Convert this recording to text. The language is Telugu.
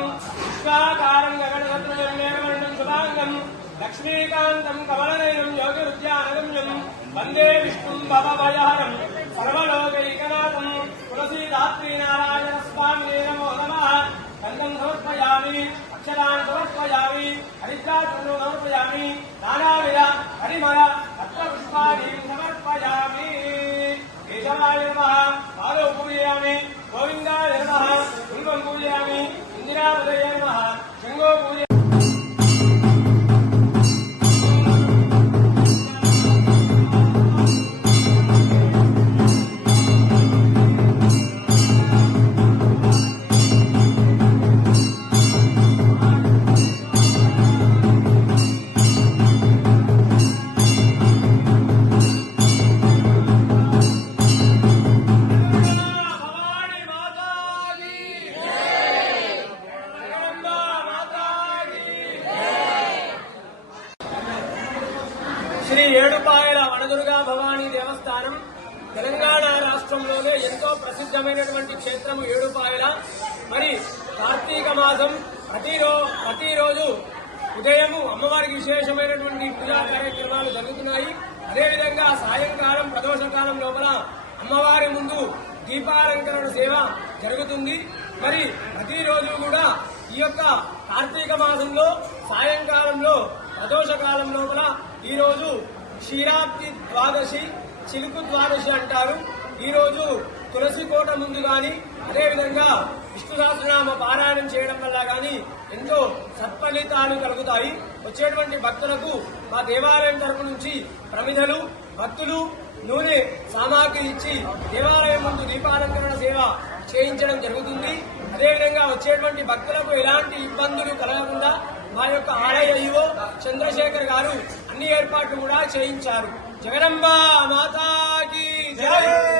విశ్వాకారం గగనసత్రజం మేఘవర్ణం శుభాంగం లక్ష్మీకాంతం కమలనయనం యోగిరుద్యానగమ్యం వందే విష్ణుం భవభయహరం సర్వలోకైకనాథం తులసీదాత్రీనారాయణ స్వామినే నమో నమః గంధం సమర్పయామి అక్షరాన్ని సమర్పయామి హరిద్రాక్షను సమర్పయామి నానావిధ హరిమల రత్నపుష్పాన్ని సమర్పయామి కేశవాయ నమః పాదౌ పూజయామి గోవిందాయ నమః పుల్వం పూజయామి ఇందిరాపదయ నమః శంగో పూజ శ్రీ ఏడుపాయల వనదుర్గా భవానీ దేవస్థానం తెలంగాణ రాష్ట్రంలోనే ఎంతో ప్రసిద్ధమైనటువంటి క్షేత్రం ఏడుపాయల. మరి కార్తీక మాసం ప్రతిరోజు ఉదయము అమ్మవారికి విశేషమైనటువంటి పూజా కార్యక్రమాలు జరుగుతున్నాయి. అదేవిధంగా సాయంకాలం ప్రదోషకాలం లోపల అమ్మవారి ముందు దీపాలంకరణ సేవ జరుగుతుంది. మరి ప్రతిరోజు కూడా ఈ యొక్క కార్తీక మాసంలో సాయంకాలంలో ప్రదోషకాలం లోపల ఈ రోజు క్షీరాబ్ది ద్వాదశి, చిలుకు ద్వాదశి అంటారు. ఈ రోజు తులసి కోట ముందు గాని అదేవిధంగా విష్ణు సహస్రనామ పారాయణం చేయడం వల్ల గాని ఎంతో సత్ఫలితాలు కలుగుతాయి. వచ్చేటువంటి భక్తులకు మా దేవాలయం తరపు నుంచి ప్రమిదలు, భక్తులు నూనె సామాగ్రి ఇచ్చి దేవాలయం ముందు దీపాలంకరణ సేవ చేయించడం జరుగుతుంది. అదేవిధంగా వచ్చేటువంటి భక్తులకు ఎలాంటి ఇబ్బందులు కలగకుండా మా యొక్క ఆలయ ఈవో చంద్రశేఖర్ గారు అన్ని ఏర్పాట్లు కూడా చేయించారు. జగదంబ మాతాకి జై.